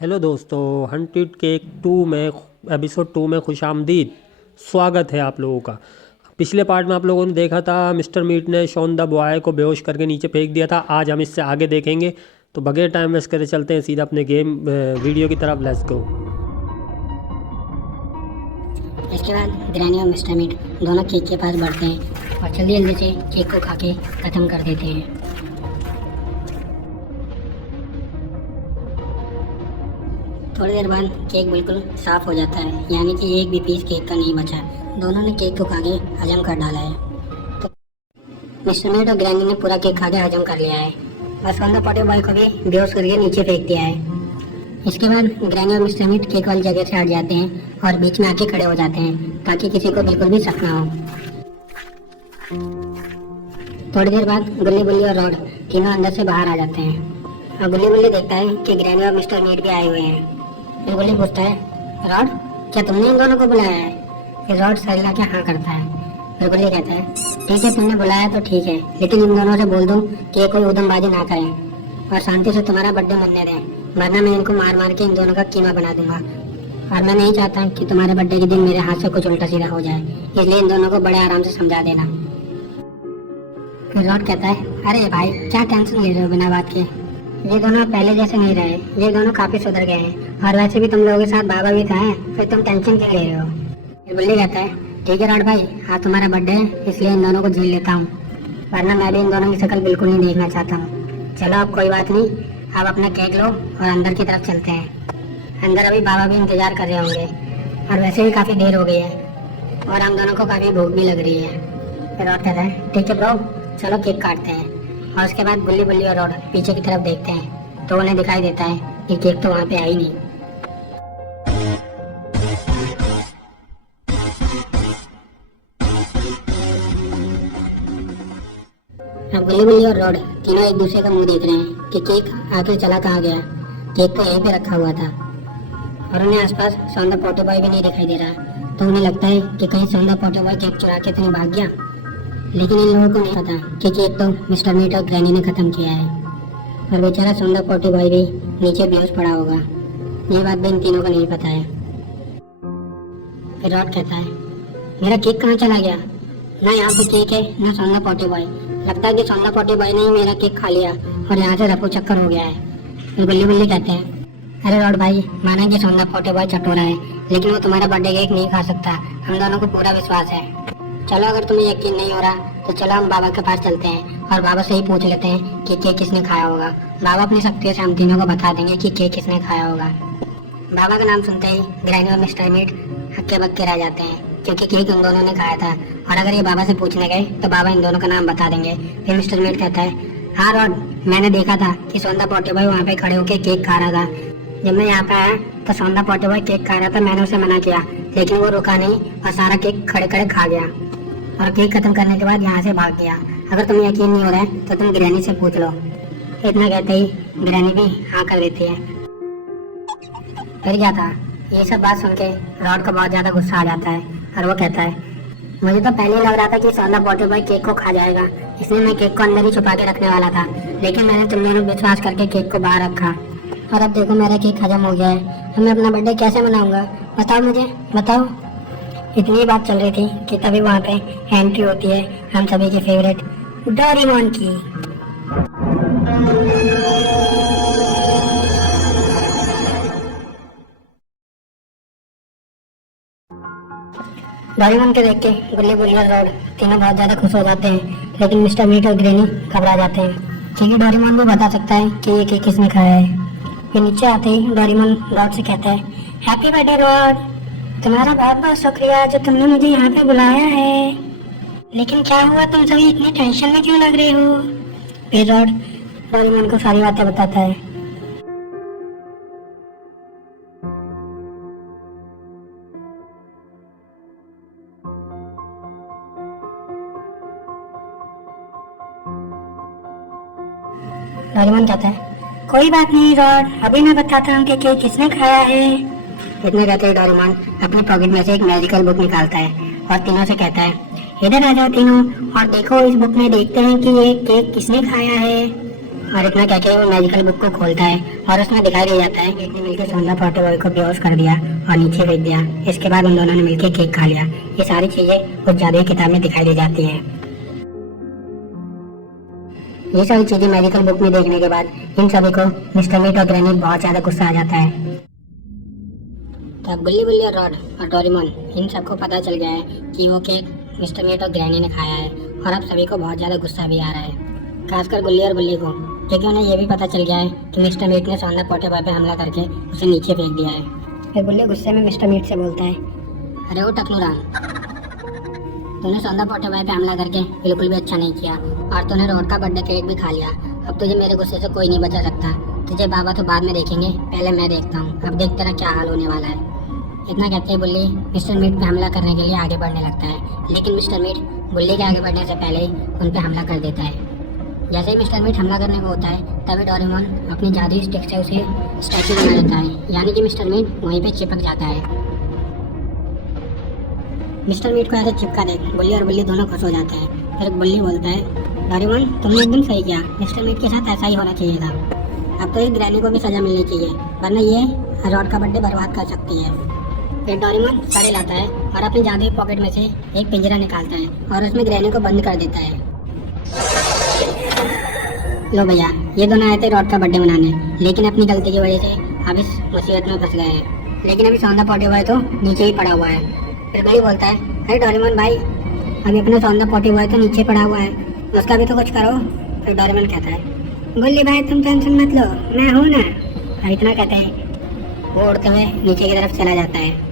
Hello दोस्तों, hunted cake 2 में episode 2 में खुशामदीद। स्वागत है आप लोगों का। पिछले पार्ट में आप लोगों ने देखा था मिस्टर मीट ने शॉन द बॉय को बेहोश करके नीचे फेंक दिया था। आज हम इससे आगे देखेंगे, तो बगैर टाइम वेस्ट करे चलते हैं सीधा अपने गेम वीडियो की तरफ। Let's go. इसके बाद ग्रैनी और मिस्टर मीट दोनों केक के पास बढ़ते हैं और जल्दी जल्दी से केक को खा के ख़त्म कर देते हैं। थोड़ी देर बाद केक बिल्कुल साफ हो जाता है, यानी कि एक भी पीस केक का नहीं बचा। दोनों ने केक को खा के हजम कर डाला है। तो मिस्टर मीट और ग्रैनी ने पूरा केक खा के हजम कर लिया है और सोना पॉटे बॉय को भी बेहोश करके नीचे फेंक दिया है। इसके बाद ग्रैनी और मिस्टर मीट केक वाली जगह से हट जाते हैं और बीच में आके खड़े हो जाते हैं ताकि किसी को बिल्कुल भी शक ना हो। थोड़ी देर बाद गुल्ली बुल्ली और रॉड तीनों अंदर से बाहर आ जाते हैं और गुल्ली बुल्ली देखता है कि ग्रैनी और मिस्टर मीट भी आए हुए हैं। फिर गुल्ली पूछता है, रॉड क्या तुमने इन दोनों को बुलाया है? फिर रॉड सर हिला के हाँ करता है। फिर गुल्ली कहता है, ठीक है तुमने बुलाया तो ठीक है, लेकिन इन दोनों से बोल दो कि ये कोई उधमबाजी ना करें और शांति से तुम्हारा बर्थडे मनने दें, वरना मैं इनको मार मार के इन दोनों का कीमा बना दूंगा। और मैं नहीं चाहता कि तुम्हारे बर्थडे के दिन मेरे हाथ से कुछ उल्टा सीधा हो जाए, इसलिए इन दोनों को बड़े आराम से समझा देना। फिर रॉड कहता है, अरे भाई क्या टेंशन ले रहे हो बिना बात के, ये दोनों पहले जैसे नहीं रहे, ये दोनों काफी सुधर गए हैं और वैसे भी तुम लोगों के साथ बाबा भी था है, फिर तुम टेंशन क्यों ले रहे हो? फिर बुल्ली कहता है, ठीक है रॉड भाई, आज तुम्हारा बर्थडे है इसलिए इन दोनों को झेल लेता हूँ, वरना मैं भी इन दोनों की शक्ल बिल्कुल नहीं देखना चाहता हूँ। चलो अब कोई बात नहीं, आप अपना केक लो और अंदर की तरफ चलते हैं। अंदर अभी बाबा भी इंतजार कर रहे होंगे और वैसे भी काफ़ी देर हो गई है और हम दोनों को काफ़ी भूख भी लग रही है। फिर रॉड कहता है, ठीक है ब्रो, चलो केक काटते हैं। और उसके बाद बुल्ली बुल्ली और रॉड पीछे की तरफ देखते हैं तो उन्हें दिखाई देता है कि केक तो वहाँ पे आई नहीं। अब बुल्ली बुल्ली और रॉड तीनों एक दूसरे का मुंह देख रहे हैं कि केक आखिर चला कहाँ गया। केक तो यहीं पे रखा हुआ था और उन्हें आसपास सौंदा पोटे बॉय भी नहीं दिखाई दे रहा, तो उन्हें लगता है कि कहीं सौंदा पोटे बॉय केक चुरा के तो नहीं भाग गया। लेकिन इन लोगों को नहीं पता कि केक तो मिस्टर मीट और ग्रैनी ने खत्म किया है और बेचारा सौंदा पोटे बॉय भी नीचे बेहोश पड़ा होगा। ये बात भी इन तीनों को नहीं पता है। फिर रॉड कहता है, मेरा केक कहाँ चला गया? ना यहाँ पे केक है ना सौंदा पोटे बॉय, लगता है कि सौंदा पोटे बॉय ने ही मेरा केक खा लिया और यहाँ से रफू चक्कर हो गया है। फिर बुल्ली बुल्ली कहते हैं, अरे रॉड भाई, माना कि सौंदा पोटे बॉय चटोरा है, लेकिन वो तुम्हारा बर्थडे केक नहीं खा सकता, हम दोनों को पूरा विश्वास है। चलो अगर तुम्हें यकीन नहीं हो रहा तो चलो हम बाबा के पास चलते हैं और बाबा से ही पूछ लेते हैं कि केक किसने खाया होगा। बाबा अपनी शक्तियों से हम तीनों को बता देंगे कि केक किसने खाया होगा। बाबा का नाम सुनते ही ग्रैनी और मिस्टर मीट हक्के बक्के रह जाते हैं, क्योंकि केक इन दोनों ने खाया था और अगर ये बाबा से पूछने गए तो बाबा इन दोनों का नाम बता देंगे। फिर मिस्टर मीट कहता है, हाँ रॉड, मैंने देखा था कि सौंदा पोटे बॉय वहाँ पे खड़े होकर केक खा रहा था। जब मैं यहाँ पे आया तो सौंदा पोटे बॉय केक खा रहा था, मैंने उसे मना किया, लेकिन वो रुका नहीं और सारा केक खड़े खड़े खा गया और केक खत्म करने के बाद यहाँ से भाग गया। अगर तुम्हें यकीन नहीं हो रहा है तो तुम ग्रैनी से पूछ लो। इतना कहते ही ग्रैनी भी हाँ कर देती है। फिर क्या था, ये सब बात सुन के रॉड को बहुत ज्यादा गुस्सा आ जाता है और वो कहता है, मुझे तो पहले ही लग रहा था कि सौंदा पोटे बॉय केक को खा जाएगा, इसलिए मैं केक को अंदर ही छुपा के रखने वाला था, लेकिन मैंने तुम दोनों विश्वास करके केक को बाहर रखा और अब देखो मेरा केक हजम हो गया है। अब मैं अपना बर्थडे कैसे मनाऊंगा? बताओ मुझे, बताओ। इतनी बात चल रही थी कि तभी वहाँ पे एंट्री होती है हम सभी की फेवरेट डोरेमोन की। डोरेमोन के देख के गुल्ली बुल्ली और रॉड तीनों बहुत ज्यादा खुश हो जाते हैं, लेकिन मिस्टर मीट और ग्रैनी घबरा जाते हैं क्योंकि डोरेमोन को बता सकता है कि ये केक किसने खाया है। फिर नीचे आते ही डोरेमोन रॉड से कहता है, हैप्पी बर्थडे रॉड, तुम्हारा बहुत बहुत शुक्रिया जो तुमने मुझे यहाँ पे बुलाया है, लेकिन क्या हुआ, तुम सभी इतनी टेंशन में क्यों लग रहे हो? फिर रॉड डोरेमोन को सारी बातें बताता है। डोरेमोन कहता है, कोई बात नहीं रॉड, अभी मैं बताता हूँ कि केक किसने खाया है। इतने कहते ही डोरेमोन अपनी पॉकेट में से एक मैजिकल बुक निकालता है और तीनों से कहता है, इधर आ जाओ तीनों और देखो इस बुक में देखते हैं कि ये केक किसने खाया है। और इतना कह के वो मैजिकल बुक को खोलता है और उसमें दिखाई दे जाता है कि इसने मिलकर सौंदा पोटे बॉय को बेहोश कर दिया और नीचे फेंक दिया। इसके बाद उन दोनों ने मिलकर केक खा लिया। ये सारी चीजें कुछ जादुई किताब में दिखाई दे जाती हैं। ये सारी चीजें मैजिकल बुक में देखने के बाद इन सभी को मिस्टर मीट और ग्रैनी बहुत ज्यादा गुस्सा आ जाता है। तो अब गुल्ली बुल्ली और रॉड और डोरेमोन इन सबको पता चल गया है कि वो केक मिस्टर मीट और ग्रैनी ने खाया है और अब सभी को बहुत ज़्यादा गुस्सा भी आ रहा है, खासकर गुल्ली और बुल्ली को, क्योंकि उन्हें ये भी पता चल गया है कि मिस्टर मीट ने सौंदा पोटे बॉय पे हमला करके उसे नीचे फेंक दिया है। फिर बुल्ली गुस्से में मिस्टर मीट से बोलता है, अरे वो टकलू राम, तूने सौंदा पोटे बॉय पे हमला करके बिल्कुल भी अच्छा नहीं किया और तूने रॉड का बर्थडे केक भी खा लिया। अब तुझे मेरे गुस्से से कोई नहीं बचा सकता। तुझे बाबा तो बाद में देखेंगे, पहले मैं देखता हूँ। अब देख तेरा क्या हाल होने वाला है। इतना कहते ही बुल्ली मिस्टर मीट पे हमला करने के लिए आगे बढ़ने लगता है, लेकिन मिस्टर मीट बुल्ली के आगे बढ़ने से पहले ही उन पे हमला कर देता है। जैसे ही मिस्टर मीट हमला करने को होता है तभी डोरेमोन अपनी जादुई स्टिक से उसे स्टैचू बना देता है, यानी कि मिस्टर मीट वहीं पे चिपक जाता है। मिस्टर मीट को ऐसे चिपका देख बुल्ली और बुल्ली दोनों खुश हो जाते हैं। फिर बुल्ली बोलता है, डोरेमोन तुमने एकदम सही किया, मिस्टर मीट के साथ ऐसा ही होना चाहिए था। अब तो इस ग्रैनी को भी सजा मिलनी चाहिए, वरना ये रॉड का बर्थडे बर्बाद कर सकती है। फिर डोरेमोन सड़े लाता है और अपनी जादुई पॉकेट में से एक पिंजरा निकालता है और उसमें ग्रैनी को बंद कर देता है। लो भैया, ये दोनों आए थे रॉड का बर्थडे मनाने, लेकिन अपनी गलती की वजह से अब इस मुसीबत में फंस गए हैं। लेकिन अभी सौंदा पोटे बॉय तो नीचे ही पड़ा हुआ है। फिर भाई बोलता है, अरे डोरेमोन भाई, अभी अपना सौंदा पोटे बॉय तो नीचे पड़ा हुआ है, उसका भी तो कुछ करो। फिर डोरेमोन कहता है, गुल्ली भाई तुम टेंशन मत लो, मैं हूँ ना। और इतना कहते हैं वो उड़ते हुए नीचे की तरफ चला जाता है।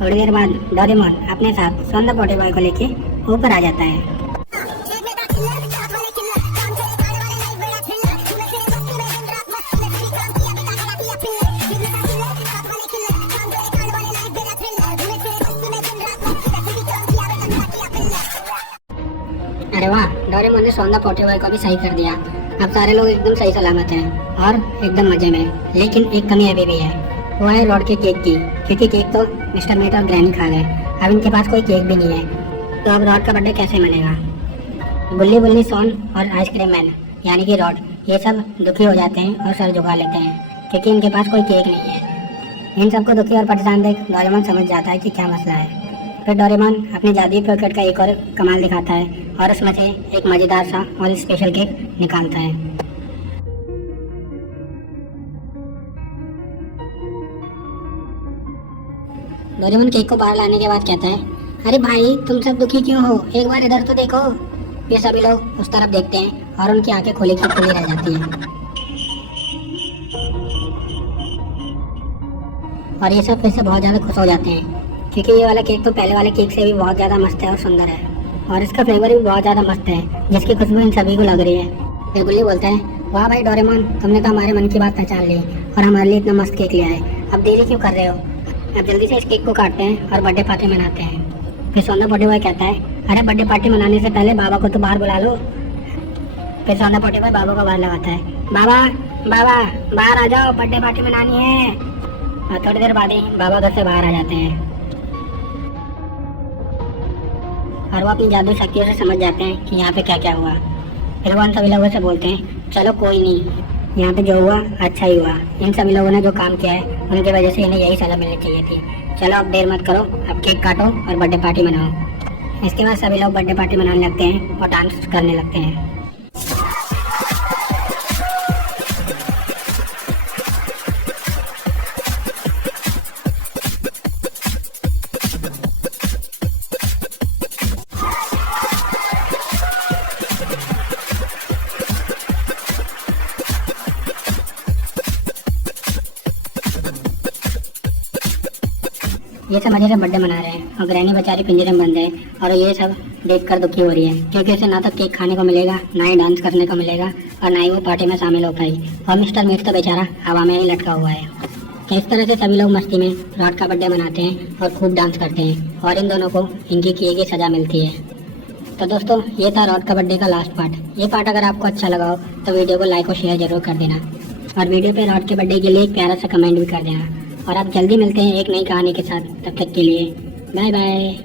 थोड़ी देर बाद डोरेमोन अपने साथ सौंदा पोटे बॉय को लेके ऊपर आ जाता है। अरे वाह, डोरेमोन ने सौंदा पोटे बॉय को भी सही कर दिया। अब सारे लोग एकदम सही सलामत हैं और एकदम मजे में। लेकिन एक कमी अभी भी है, वो है रॉड के केक की, क्योंकि केक तो मिस्टर मीट और ग्रैनी खा गए। अब इनके पास कोई केक भी नहीं है, तो अब रॉड का बर्थडे कैसे मनेगा। बुल्ली बुल्ली सॉन और आइसक्रीम मैन यानी कि रॉड, ये सब दुखी हो जाते हैं और सर झुका लेते हैं, क्योंकि इनके पास कोई केक नहीं है। इन सबको दुखी और परेशान देख डोरेमोन समझ जाता है कि क्या मसला है। फिर डोरेमोन अपनी जादुई पॉकेट का एक और कमाल दिखाता है और उसमें से एक मज़ेदार सा और स्पेशल केक निकालता है। डोरेमोन केक को बाहर लाने के बाद कहता है, अरे भाई तुम सब दुखी क्यों हो, एक बार इधर तो देखो। ये सभी लोग उस तरफ देखते हैं और उनकी आंखें खुली की खुली रह जाती हैं। और ये सब फिर से बहुत ज़्यादा खुश हो जाते हैं, क्योंकि ये वाला केक तो पहले वाले केक से भी बहुत ज़्यादा मस्त है और सुंदर है, और इसका फ्लेवर भी बहुत ज़्यादा मस्त है, जिसकी खुशबू इन सभी को लग रही है। फिर बुल्ली बोलता है, वाह भाई डोरेमोन, तुमने तो हमारे मन की बात पहचान ली और हमारे लिए इतना मस्त केक लिया है। अब देरी क्यों कर रहे हो, अब जल्दी से इस केक को काटते हैं और बर्थडे पार्टी मनाते हैं। फिर सौंदा पोटे बॉय कहता है, अरे बर्थडे पार्टी मनाने से पहले बाबा को तो बाहर बुला लो। फिर सौंदा पोटे बॉय बाबा को बाहर लगाता है, बाबा बाबा बाहर आ जाओ, बर्थडे पार्टी मनानी है। और थोड़ी देर बाद ही बाबा घर से बाहर आ जाते हैं और वो अपनी जादुई शक्तियों से समझ जाते हैं कि यहाँ पे क्या क्या हुआ। फिर वो उन सभी लोगों से बोलते हैं, चलो कोई नहीं, यहाँ पे जो हुआ अच्छा ही हुआ। इन सभी लोगों ने जो काम किया है उनकी वजह से इन्हें यही सजा मिलनी चाहिए थी। चलो अब देर मत करो, अब केक काटो और बर्थडे पार्टी मनाओ। इसके बाद सभी लोग बर्थडे पार्टी मनाने लगते हैं और डांस करने लगते हैं। ये सब मजे से बर्थडे मना रहे हैं और ग्रैनी बेचारी पिंजरे में बंद है और ये सब देखकर दुखी हो रही है, क्योंकि उसे ना तो केक खाने को मिलेगा, ना ही डांस करने को मिलेगा और ना ही वो पार्टी में शामिल हो पाई। और मिस्टर मीट तो बेचारा हवा में ही लटका हुआ है। तो इस तरह से सभी लोग मस्ती में रॉड का बर्थडे मनाते हैं और खूब डांस करते हैं और इन दोनों को इनकी किए गई सजा मिलती है। तो दोस्तों, ये था रॉड का बर्थडे का लास्ट पार्ट। ये पार्ट अगर आपको अच्छा लगा हो तो वीडियो को लाइक और शेयर जरूर कर देना। और वीडियो पे रॉड के बर्थडे के लिए एक प्यारा सा कमेंट भी कर देना। और आप जल्दी मिलते हैं एक नई कहानी के साथ, तब तक के लिए बाय बाय।